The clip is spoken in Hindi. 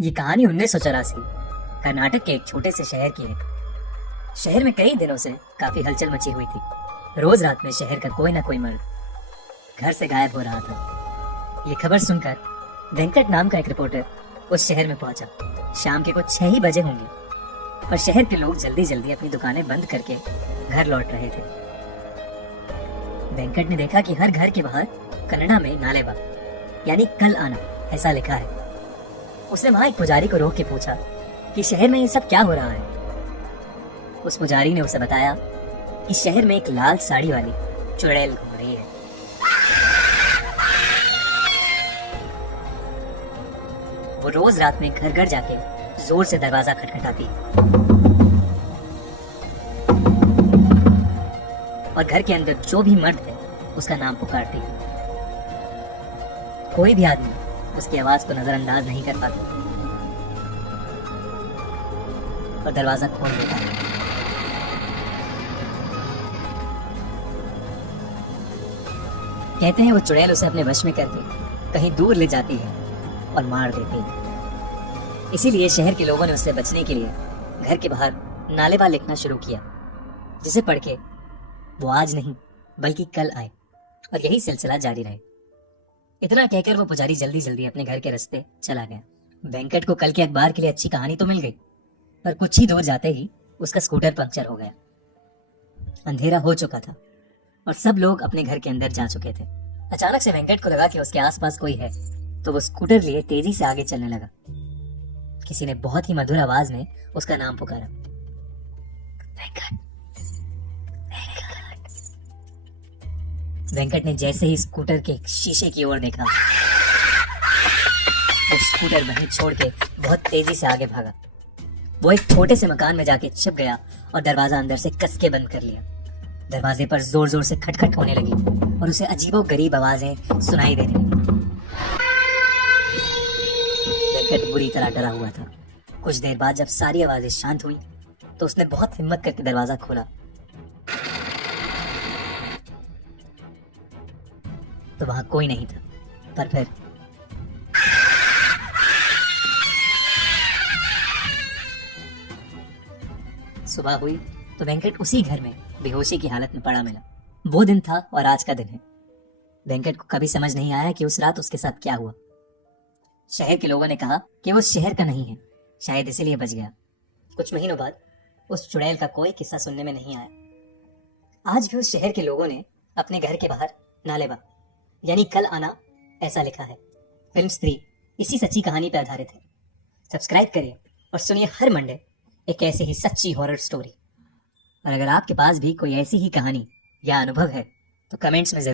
ये कहानी 1984 कर्नाटक के एक छोटे से शहर की है। शहर में कई दिनों से काफी हलचल मची हुई थी। रोज रात में शहर का कोई ना कोई मर्द घर से गायब हो रहा था। ये खबर सुनकर वेंकट नाम का एक रिपोर्टर उस शहर में पहुंचा। शाम के कुछ 6 ही बजे होंगे और शहर के लोग जल्दी जल्दी अपनी दुकानें बंद करके घर लौट रहे थे। वेंकट ने देखा कि हर घर के बाहर कन्नड़ा में नालेबा यानी कल आना ऐसा लिखा है। उसने वहां एक पुजारी को रोक के पूछा कि शहर में ये सब क्या हो रहा है। उस पुजारी ने उसे बताया कि शहर में एक लाल साड़ी वाली चुड़ैल घूम रही है। वो रोज रात में घर घर जाके जोर से दरवाजा खटखटाती है और घर के अंदर जो भी मर्द है उसका नाम पुकारती है। कोई भी आदमी उसकी आवाज को नजरअंदाज नहीं कर पाता और दरवाजा खोल देता है। कहते हैं वो चुड़ैल उसे अपने वश में करके कहीं दूर ले जाती है और मार देती है। इसीलिए शहर के लोगों ने उससे बचने के लिए घर के बाहर नालेबा लिखना शुरू किया, जिसे पढ़ के वो आज नहीं बल्कि कल आए और यही सिलसिला जारी रहे। इतना कहकर वो पुजारी जल्दी जल्दी अपने घर के रास्ते चला गया। वेंकट को कल के अखबार के लिए अच्छी कहानी तो मिल गई, पर कुछ ही दूर जाते ही उसका स्कूटर पंक्चर हो गया। अंधेरा हो चुका था और सब लोग अपने घर के अंदर जा चुके थे। अचानक से वेंकट को लगा कि उसके आसपास कोई है, तो वो स्कूटर लिए तेजी से आगे चलने लगा। किसी ने बहुत ही मधुर आवाज में उसका नाम पुकारा, वेंकट। वेंकट ने जैसे ही स्कूटर के शीशे की ओर देखा, वो स्कूटर वहीं छोड़ के बहुत तेजी से आगे भागा। वो एक छोटे से मकान में जाके छिप गया और दरवाजा अंदर से कस के बंद कर लिया। दरवाजे पर जोर जोर से खटखट होने लगी और उसे अजीबोगरीब आवाजें सुनाई देने लगी। वेंकट बुरी तरह डरा हुआ था। कुछ देर बाद जब सारी आवाजें शांत हुई तो उसने बहुत हिम्मत करके दरवाजा खोला, तो वहां कोई नहीं था। पर फिर सुबह हुई तो वेंकट उसी घर में बेहोशी की हालत में पड़ा मिला। वो दिन था और आज का दिन है। वेंकट को कभी समझ नहीं आया कि उस रात उसके साथ क्या हुआ। शहर के लोगों ने कहा कि वो उस शहर का नहीं है, शायद इसीलिए बच गया। कुछ महीनों बाद उस चुड़ैल का कोई किस्सा सुनने में नहीं आया। आज भी उस शहर के लोगों ने अपने घर के बाहर नालेबा यानी कल आना ऐसा लिखा है। फिल्म स्त्री इसी सच्ची कहानी पर आधारित है। सब्सक्राइब करिए और सुनिए हर मंडे एक ऐसी ही सच्ची हॉरर स्टोरी। और अगर आपके पास भी कोई ऐसी ही कहानी या अनुभव है तो कमेंट्स में जरूर